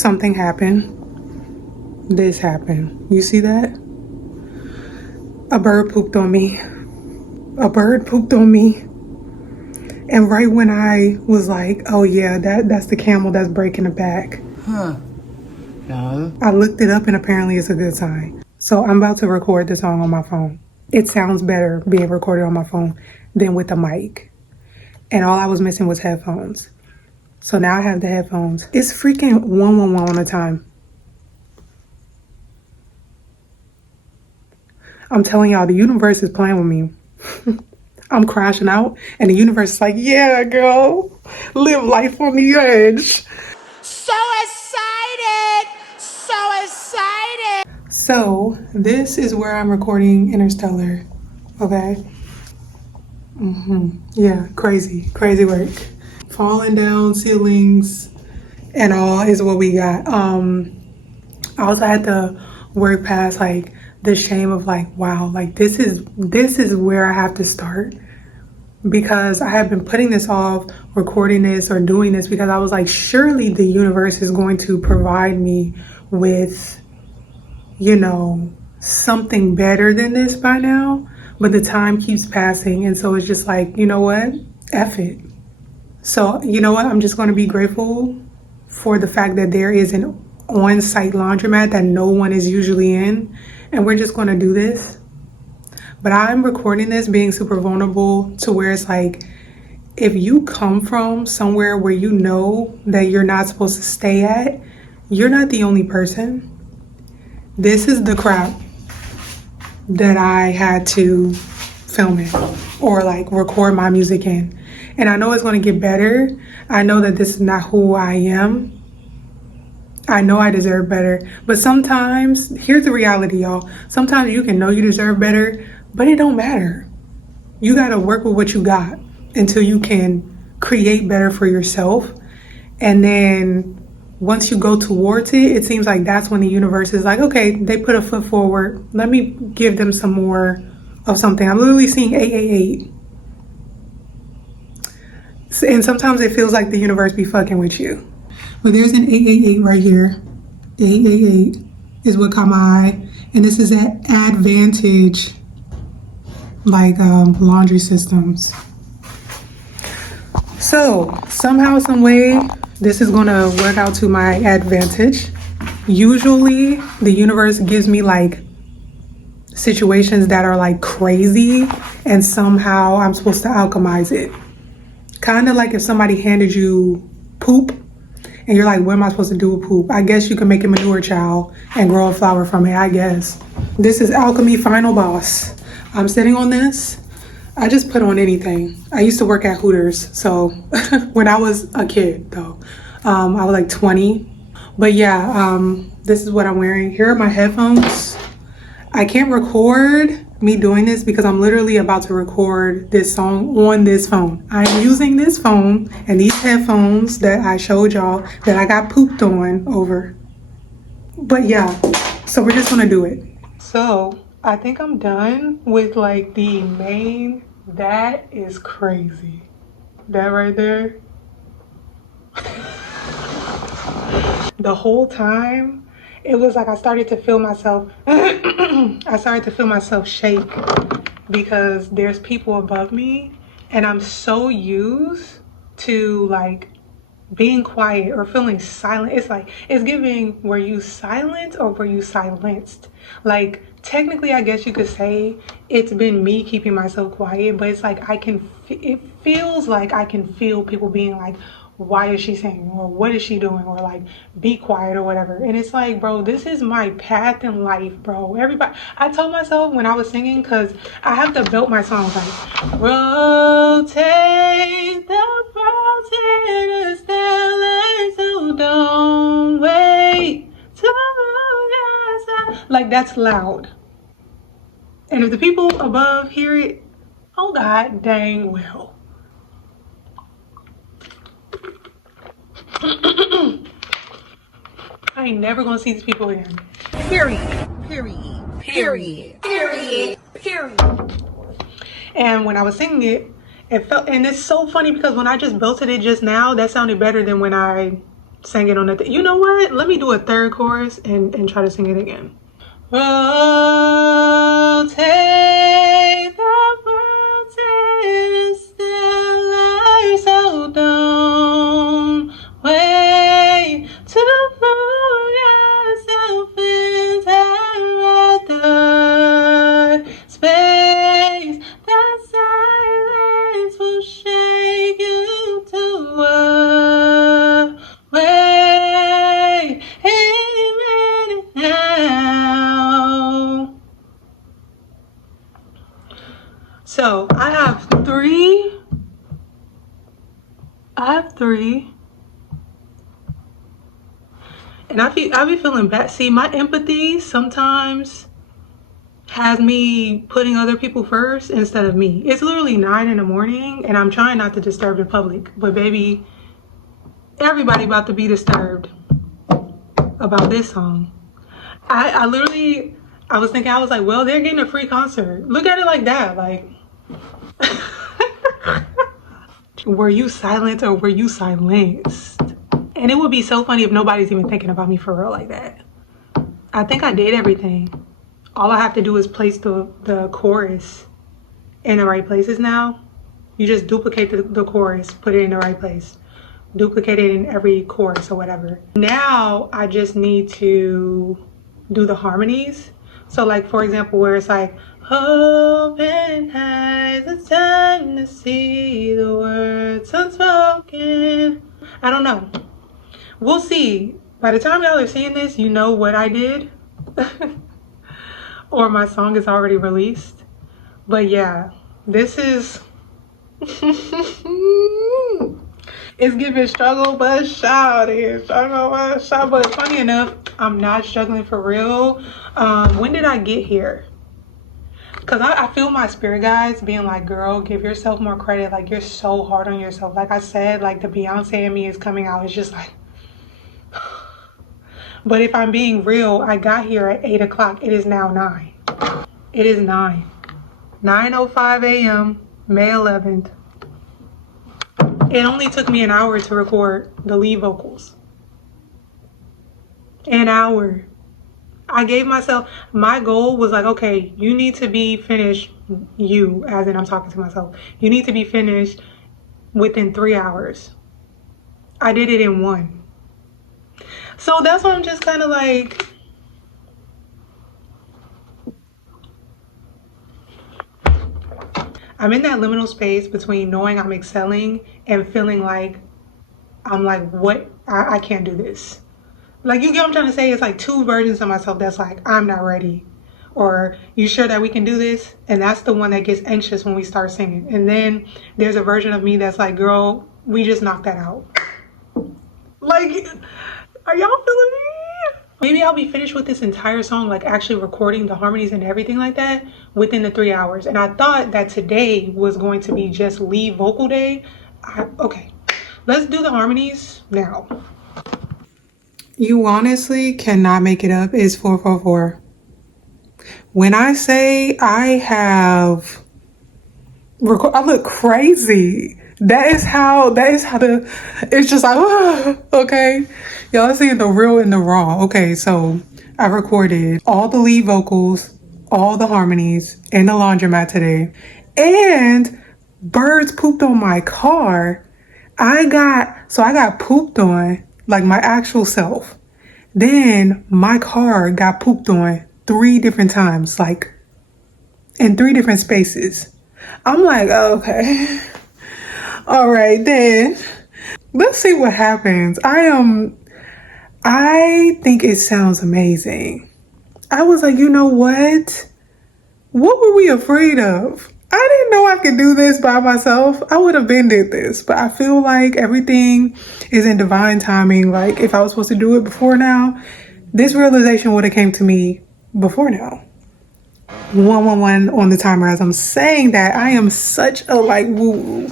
something happened. This happened. You see that? A bird pooped on me. A bird pooped on me. And right when I was like, oh yeah, that's the camel that's breaking the back. Huh. No. I looked it up and apparently it's a good sign. So I'm about to record the song on my phone. It sounds better being recorded on my phone than with a mic. And all I was missing was headphones. So now I have the headphones. It's freaking 111 on the time. I'm telling y'all, the universe is playing with me. I'm crashing out and the universe is like, yeah, girl, live life on the edge. So excited! So excited! So this is where I'm recording Interstellar, okay? Yeah, crazy work. Falling down ceilings and all is what we got. I also had to work past like the shame of like, wow, like this is where I have to start, because I have been putting this off, recording this or doing this, because I was like, surely the universe is going to provide me with, you know, something better than this by now. But the time keeps passing, and so it's just like, you know what, F it. So you know what, I'm just going to be grateful for the fact that there is an on-site laundromat that no one is usually in, and we're just going to do this. But I'm recording this being super vulnerable to where it's like, if you come from somewhere where you know that you're not supposed to stay at, you're not the only person. This is the crap that I had to film in or like record my music in. And I know it's going to get better. I know that this is not who I am. I know I deserve better. But sometimes, here's the reality, y'all. Sometimes you can know you deserve better, but it don't matter. You got to work with what you got until you can create better for yourself. And then once you go towards it, it seems like that's when the universe is like, okay, they put a foot forward. Let me give them some more of something. I'm literally seeing 888. And sometimes it feels like the universe be fucking with you. But there's an 888 right here. 888 is what caught my eye. And this is an Advantage, like laundry systems. So somehow, some way, this is gonna work out to my advantage. Usually the universe gives me like situations that are like crazy, and somehow I'm supposed to alchemize it. Kind of like if somebody handed you poop and you're like, what am I supposed to do with poop? I guess you can make a manure chow and grow a flower from it, I guess. This is Alchemy Final Boss. I'm sitting on this. I just put on anything. I used to work at Hooters, so when I was a kid though, I was like 20. But yeah, this is what I'm wearing. Here are my headphones. I can't record me doing this because I'm literally about to record this song on this phone. I'm using this phone and these headphones that I showed y'all that I got pooped on over. But yeah, so we're just gonna do it. So I think I'm done with like the main. That is crazy. That right there. The whole time, it was like I started to feel myself, I started to feel myself shake because there's people above me and I'm so used to like being quiet or feeling silent. It's like, it's giving, were you silent or were you silenced? Like, technically, I guess you could say it's been me keeping myself quiet, but it's like it feels like I can feel people being like, why is she singing? Or what is she doing? Or like, be quiet or whatever. And it's like, bro, this is my path in life, bro. Everybody, I told myself when I was singing, because I have to belt my songs like, rotate the boat in a stellar, so don't wait to like, that's loud. And if the people above hear it, oh god dang well. I ain't never gonna see these people again. Period. Period. Period. Period. Period. And when I was singing it, it felt, and it's so funny because when I just belted it just now, that sounded better than when I sang it on the you know what? Let me do a third chorus and try to sing it again. Rotate the world and still lies so don't wait to fool yourself into rather space. That silence will shake you to away any minute now. So I have three. And I be feeling bad. See, my empathy sometimes has me putting other people first instead of me. It's literally 9 in the morning and I'm trying not to disturb the public. But baby, everybody about to be disturbed about this song. I literally, I was thinking, I was like, well, they're getting a free concert. Look at it like that. Like, were you silent or were you silenced? And it would be so funny if nobody's even thinking about me for real like that. I think I did everything. All I have to do is place the chorus in the right places now. You just duplicate the chorus, put it in the right place. Duplicate it in every chorus or whatever. Now I just need to do the harmonies. So like, for example, where it's like, open eyes, it's time to see the words unspoken. I don't know. We'll see. By the time y'all are seeing this, you know what I did. Or my song is already released. But yeah, this is... It's giving struggle but shout here. Struggle but shout. But funny enough, I'm not struggling for real. When did I get here? Because I feel my spirit guides being like, girl, give yourself more credit. Like, you're so hard on yourself. Like I said, like the Beyonce in me is coming out. It's just like... But if I'm being real, I got here at 8 o'clock. It is now 9. It is 9. 9:05 a.m. May 11th. It only took me an hour to record the lead vocals. An hour. I gave myself, my goal was like, okay, you need to be finished, you, as in I'm talking to myself. You need to be finished within 3 hours. I did it in 1. So that's why I'm just kind of like, I'm in that liminal space between knowing I'm excelling and feeling like I'm like, what? I can't do this. Like, you get what I'm trying to say? It's like 2 versions of myself that's like, I'm not ready. Or, you sure that we can do this? And that's the one that gets anxious when we start singing. And then there's a version of me that's like, girl, we just knocked that out. Like... Are y'all feeling me? Maybe I'll be finished with this entire song, like actually recording the harmonies and everything like that within the 3 hours. And I thought that today was going to be just lead vocal day. Okay, let's do the harmonies now. You honestly cannot make it up. It's 444. When I say I have I look crazy. That is how it's just like, okay. Y'all seeing the real and the raw. Okay, so I recorded all the lead vocals, all the harmonies in the laundromat today. And birds pooped on my car. I got pooped on, like my actual self. Then my car got pooped on 3 different times, like in 3 different spaces. I'm like, okay. All right, then let's see what happens. I think it sounds amazing. I was like, you know what? What were we afraid of? I didn't know I could do this by myself. I would have been did this, but I feel like everything is in divine timing. Like if I was supposed to do it before now, this realization would have came to me before now. 111 on the timer. As I'm saying that, I am such a like woo.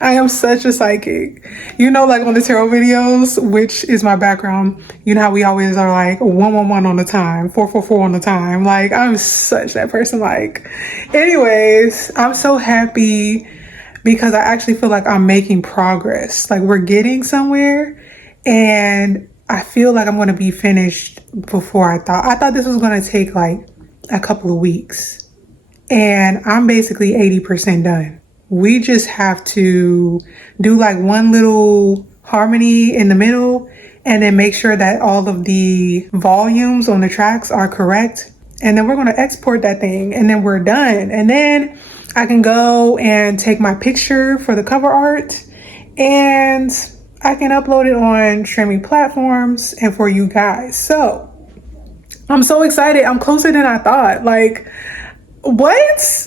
I am such a psychic. You know, like on the tarot videos, which is my background, you know how we always are like 111 on the time, 444 on the time. Like I'm such that person. Like, anyways, I'm so happy because I actually feel like I'm making progress. Like we're getting somewhere. And I feel like I'm going to be finished before I thought. I thought this was going to take like a couple of weeks. And I'm basically 80% done. We just have to do like one little harmony in the middle and then make sure that all of the volumes on the tracks are correct. And then we're going to export that thing and then we're done. And then I can go and take my picture for the cover art and I can upload it on streaming platforms and for you guys. So I'm so excited. I'm closer than I thought. Like, what?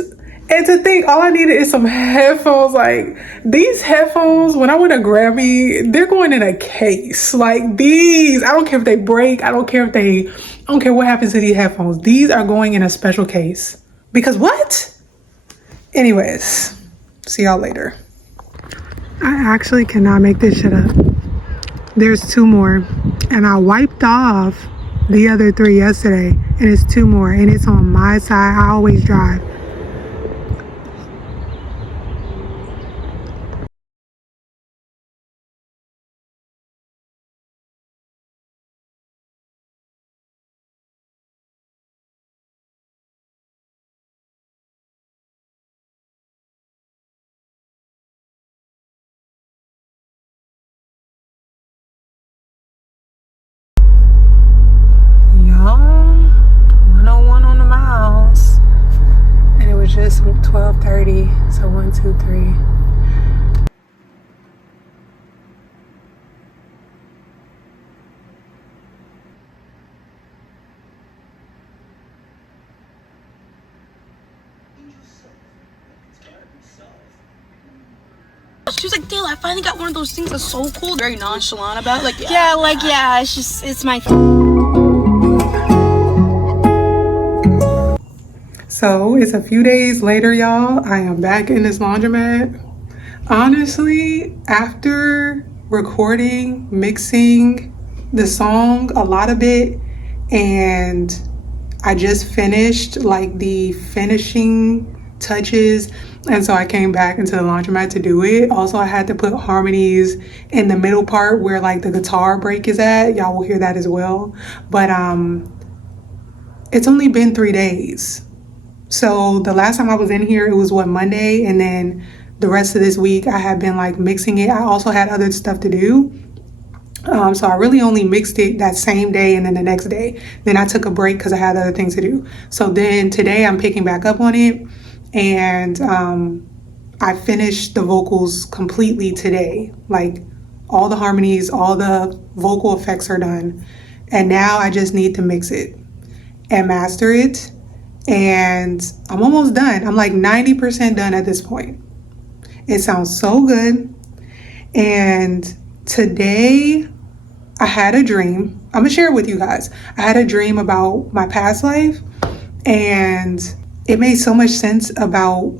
And to think all I needed is some headphones. Like, these headphones, when I win a Grammy, they're going in a case. Like, these, I don't care if they break. I don't care what happens to these headphones. These are going in a special case. Because what? Anyways, see y'all later. I actually cannot make this shit up. There's 2 more. And I wiped off the other 3 yesterday. And it's 2 more. And it's on my side. I always drive. Y'all, 101 on the miles. And it was just 12:30. So 1, 2, 3. She was like, Dale, I finally got one of those things that's so cool. Very nonchalant about it. Like, yeah, it's just, it's my... So it's a few days later, y'all. I am back in this laundromat. Honestly, after recording, mixing the song, a lot of it, and I just finished like the finishing touches, and so I came back into the laundromat to do it. Also, I had to put harmonies in the middle part where like the guitar break is at. Y'all will hear that as well. But it's only been 3 days. So the last time I was in here, it was Monday, and then the rest of this week I have been like mixing it. I also had other stuff to do. So I really only mixed it that same day and then the next day. Then I took a break because I had other things to do. So then today I'm picking back up on it, and I finished the vocals completely today. Like all the harmonies, all the vocal effects are done. And now I just need to mix it and master it. And I'm almost done. I'm like 90% done at this point. It sounds so good. And today I had a dream. I'm gonna share it with you guys. I had a dream about my past life, and it made so much sense about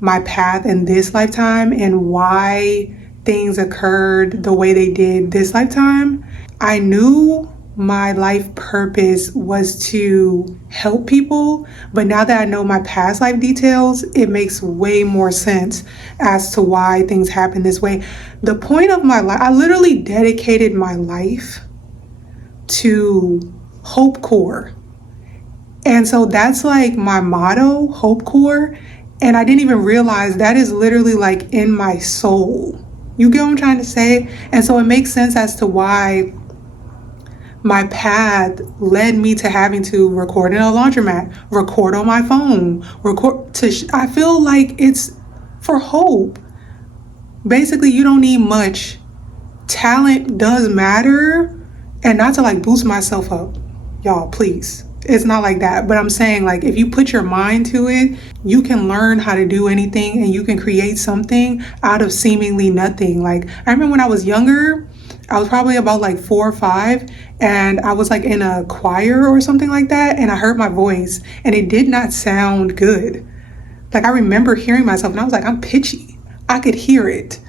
my path in this lifetime and why things occurred the way they did this lifetime. I knew my life purpose was to help people, but now that I know my past life details, it makes way more sense as to why things happen this way. The point of my life, I literally dedicated my life to Hope Core. And so that's like my motto, Hope Core. And I didn't even realize that is literally like in my soul. You get what I'm trying to say? And so it makes sense as to why my path led me to having to record in a laundromat, record on my phone, I feel like it's for hope. Basically, you don't need much. Talent does matter, and not to like boost myself up. Y'all, please. It's not like that, but I'm saying like if you put your mind to it, you can learn how to do anything and you can create something out of seemingly nothing. Like I remember when I was younger, I was probably about like 4 or 5, and I was like in a choir or something like that, and I heard my voice and it did not sound good. Like I remember hearing myself and I was like, I'm pitchy. I could hear it.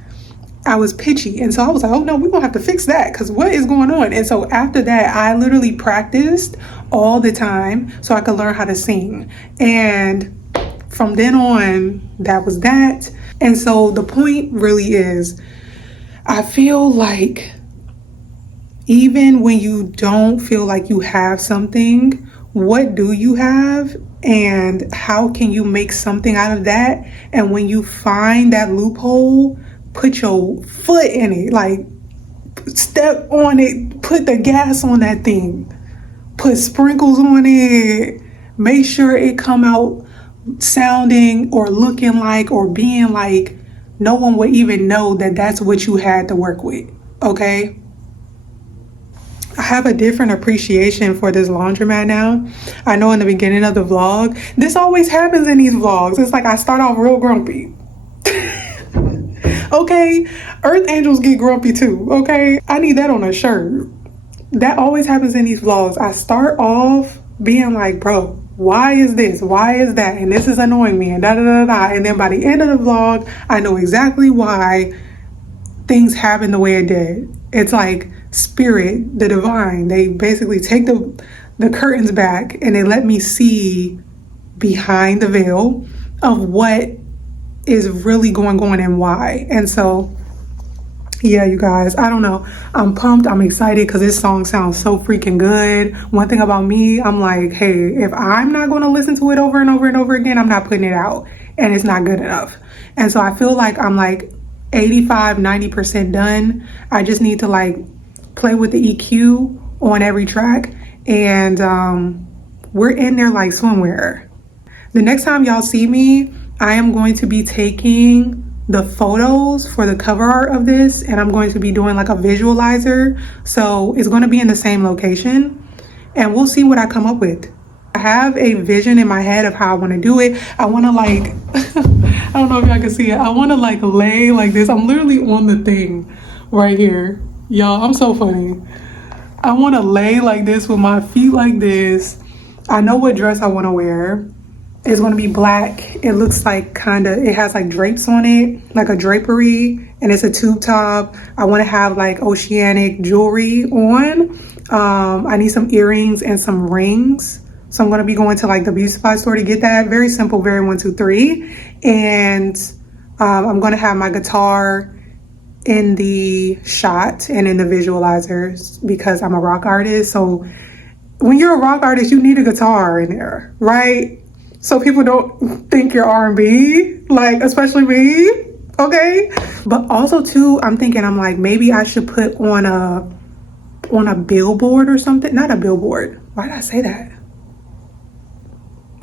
I was pitchy. And so I was like, oh no, we're gonna have to fix that because what is going on? And so after that, I literally practiced all the time so I could learn how to sing. And from then on, that was that. And so the point really is, I feel like even when you don't feel like you have something, what do you have? And how can you make something out of that? And when you find that loophole, put your foot in it. Like, step on it, put the gas on that thing, put sprinkles on it, make sure it come out sounding or looking like or being like no one would even know that that's what you had to work with. Okay, I have a different appreciation for this laundromat now. I know in the beginning of the vlog, this always happens in these vlogs. It's like I start off real grumpy. Okay, earth angels get grumpy too. Okay, I need that on a shirt. That always happens in these vlogs. I start off being like, bro, why is this? Why is that? And this is annoying me and da da da da. And then by the end of the vlog, I know exactly why things happen the way it did. It's like spirit, the divine. They basically take the curtains back and they let me see behind the veil of what is really going on and why. And so yeah, you guys, I don't know. I'm pumped. I'm excited because this song sounds so freaking good. One thing about me, I'm like, hey, if I'm not going to listen to it over and over and over again, I'm not putting it out and it's not good enough. And so I feel like I'm like 85, 90% done. I just need to like play with the EQ on every track and we're in there like swimwear. The next time y'all see me, I am going to be taking the photos for the cover art of this and I'm going to be doing like a visualizer, so it's going to be in the same location and we'll see what I come up with. I have a vision in my head of how I want to do it. I want to like I don't know if y'all can see it. I want to like lay like this. I'm literally on the thing right here, y'all. I'm so funny. I want to lay like this with my feet like this. I know what dress I want to wear. It's going to be black. It looks like it has like drapes on it, like a drapery, and it's a tube top. I want to have like oceanic jewelry on. I need some earrings and some rings. So I'm going to be going to like the beauty supply store to get that. Very simple, very 1, 2, 3. And I'm going to have my guitar in the shot and in the visualizers because I'm a rock artist. So when you're a rock artist, you need a guitar in there, right? So people don't think you're R&B, like especially me, okay? But also too, I'm like maybe I should put on a billboard or something. Not a billboard. Why did I say that?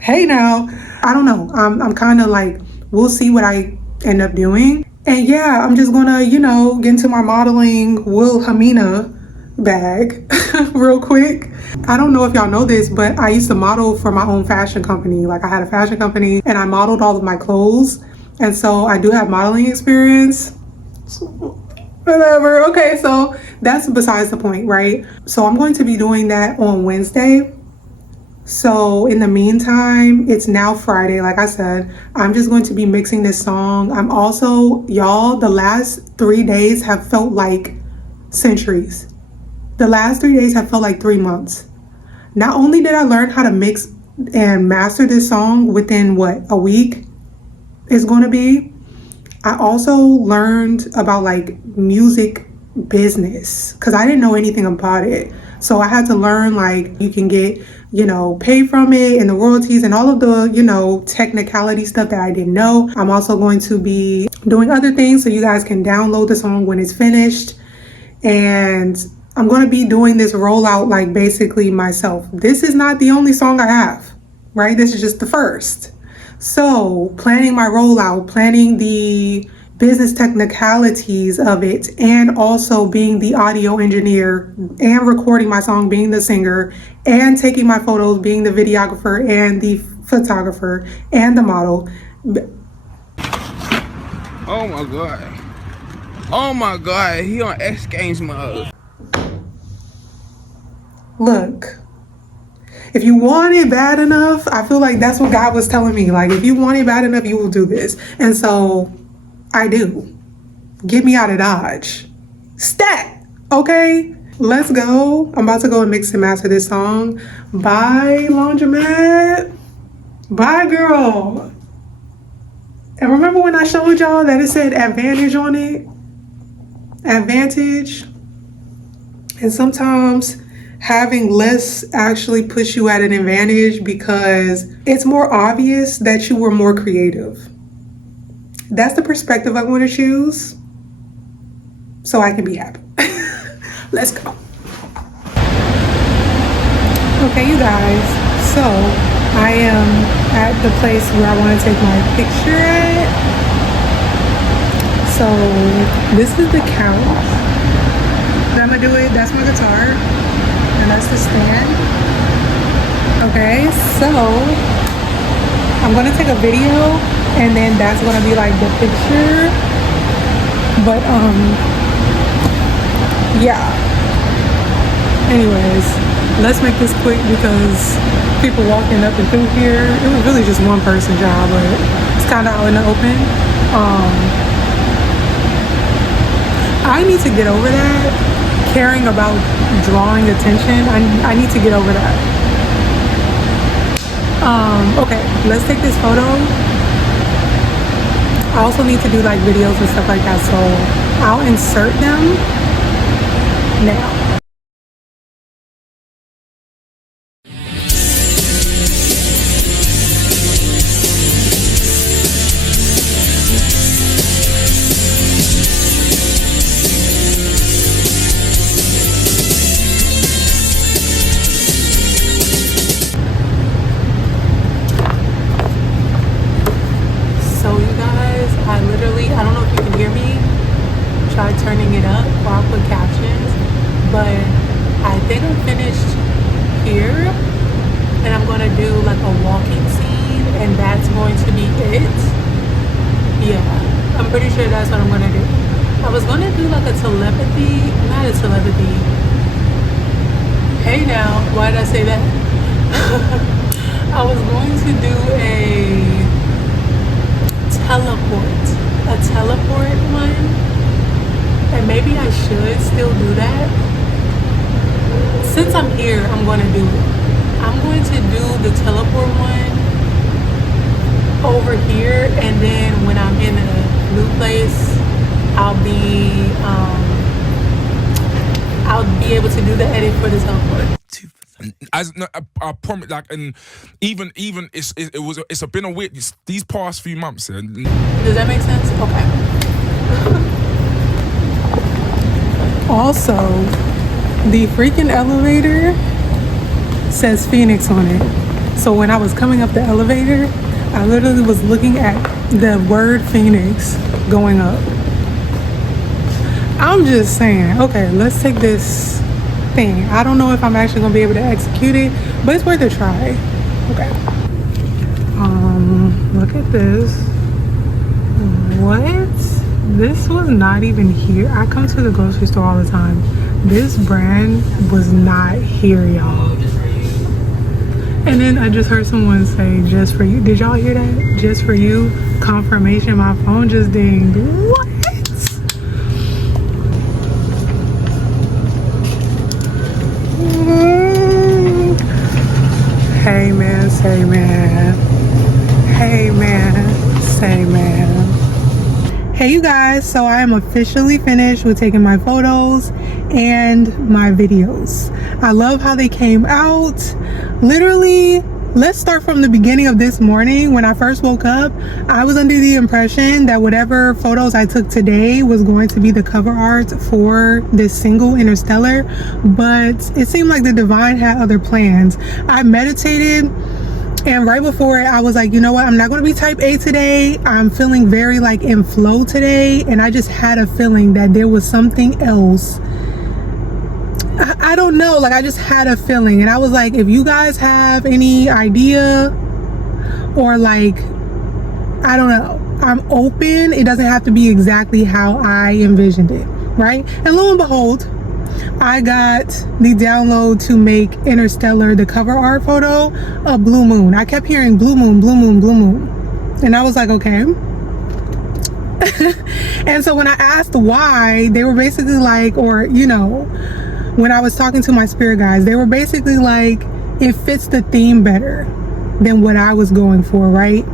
Hey now, I don't know. I'm kind of like, we'll see what I end up doing. And yeah, I'm just gonna, get into my modeling Wilhelmina bag real quick. I don't know if y'all know this, but I used to model for my own fashion company. Like I had a fashion company and I modeled all of my clothes. And so I do have modeling experience. Whatever. Okay, so that's besides the point, right? So I'm going to be doing that on Wednesday. So in the meantime, it's now Friday. Like I said, I'm just going to be mixing this song. I'm also, y'all, the last 3 days have felt like centuries. The last 3 days have felt like 3 months. Not only did I learn how to mix and master this song within a week is going to be, I also learned about like music business because I didn't know anything about it. So I had to learn like you can get, pay from it and the royalties and all of the, technicality stuff that I didn't know. I'm also going to be doing other things so you guys can download the song when it's finished. And I'm going to be doing this rollout like basically myself. This is not the only song I have, right? This is just the first. So planning my rollout, planning the business technicalities of it, and also being the audio engineer and recording my song, being the singer, and taking my photos, being the videographer and the photographer and the model. Oh my God. Oh my God, he on X Games mode. Look, if you want it bad enough, I feel like that's what God was telling me. Like, if you want it bad enough, you will do this. And so I do. Get me out of Dodge. Stat, okay? Let's go. I'm about to go and mix and master this song. Bye, laundromat. Bye, girl. And remember when I showed y'all that it said advantage on it? Advantage. And sometimes having less actually puts you at an advantage because it's more obvious that you were more creative. That's the perspective I want to choose so I can be happy. Let's go. Okay, you guys. So I am at the place where I want to take my picture at. So this is the couch. I'm gonna do it. That's my guitar, and that's the stand. Okay, so I'm gonna take a video, and then that's gonna be like the picture. But yeah. Anyways, let's make this quick because people walking up and through here. It was really just one person job, but it's kind of out in the open. I need to get over that. Caring about drawing attention. I need to get over that. Okay, let's take this photo. I also need to do like videos and stuff like that, so I'll insert them now. I don't know if you can hear me. Try turning it up while I put captions. But I think I'm finished here. And I'm going to do like a walking scene. And that's going to be it. Yeah. I'm pretty sure that's what I'm going to do. I was going to do like a telepathy. Not a telepathy. Hey now. Why did I say that? I was going to do a teleport one, and maybe I should still do that. Since I'm here, I'm going to do it. I'm going to do the teleport one over here, and then when I'm in a new place, I'll be able to do the edit for the teleport. As I promise, like, and even it's been a weird these past few months. Does that make sense? Okay. Also, the freaking elevator says Phoenix on it. So when I was coming up the elevator, I literally was looking at the word Phoenix going up. I'm just saying. Okay, let's take this thing. I don't know if I'm actually gonna be able to execute it, but it's worth a try. Okay. Look at this. What? This was not even here. I come to the grocery store all the time. This brand was not here, y'all. And then I just heard someone say, just for you. Did y'all hear that? Just for you. Confirmation. My phone just dinged. What? Hey man, say man. Hey man, say man. Hey you guys, so I am officially finished with taking my photos and my videos. I love how they came out. Literally, let's start from the beginning of this morning. When I first woke up, I was under the impression that whatever photos I took today was going to be the cover art for this single Interstellar, but it seemed like the divine had other plans. I meditated, and right before it, I was like, you know what? I'm not going to be type A today. I'm feeling very like in flow today, and I just had a feeling that there was something else. I don't know, like I just had a feeling, and I was like, if you guys have any idea or like, I don't know, I'm open. It doesn't have to be exactly how I envisioned it, right? And lo and behold, I got the download to make Interstellar, the cover art photo, a blue moon. I kept hearing blue moon, blue moon, blue moon, and I was like, okay. And so when I asked why, they were basically like, or you know, when I was talking to my spirit guides, they were basically like, it fits the theme better than what I was going for, right?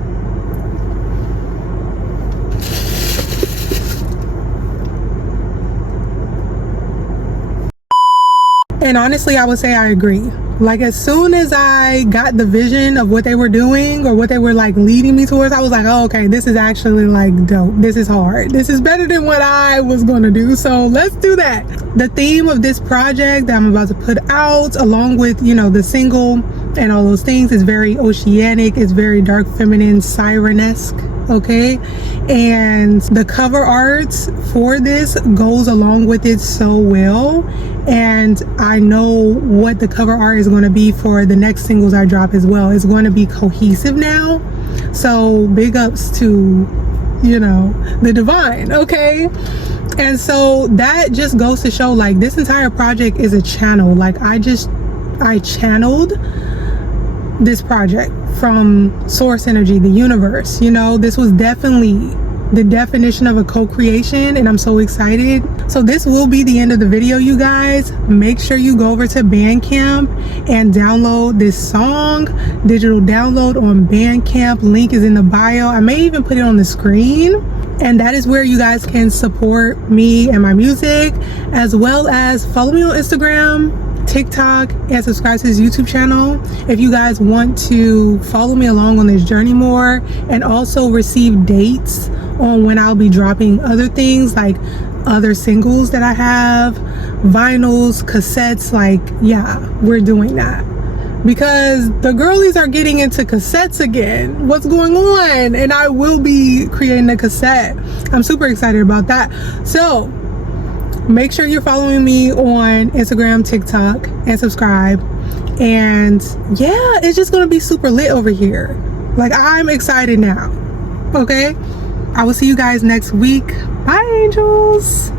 And honestly, I would say I agree. Like, as soon as I got the vision of what they were doing or what they were like leading me towards, I was like, oh, okay, this is actually like dope. This is hard. This is better than what I was gonna do. So let's do that. The theme of this project that I'm about to put out, along with, you know, the single and all those things, is very oceanic. It's very dark, feminine, siren-esque. Okay, and the cover art for this goes along with it so well, and I know what the cover art is going to be for the next singles I drop as well. It's going to be cohesive now, so big ups to, you know, the divine. Okay, and so that just goes to show, like, this entire project is a channel. Like, I channeled this project from source energy, the universe. You know, this was definitely the definition of a co-creation, and I'm so excited. So this will be the end of the video, you guys. Make sure you go over to Bandcamp and download this song. Digital download on Bandcamp, link is in the bio. I may even put it on the screen. And that is where you guys can support me and my music, as well as follow me on Instagram, TikTok, and subscribe to this YouTube channel if you guys want to follow me along on this journey more, and also receive dates on when I'll be dropping other things, like other singles that I have, vinyls, cassettes. Like, yeah, we're doing that because the girlies are getting into cassettes again. What's going on? And I will be creating a cassette. I'm super excited about that. So make sure you're following me on Instagram, TikTok, and subscribe. And yeah, it's just gonna be super lit over here. Like, I'm excited now. Okay, I will see you guys next week. Bye, angels.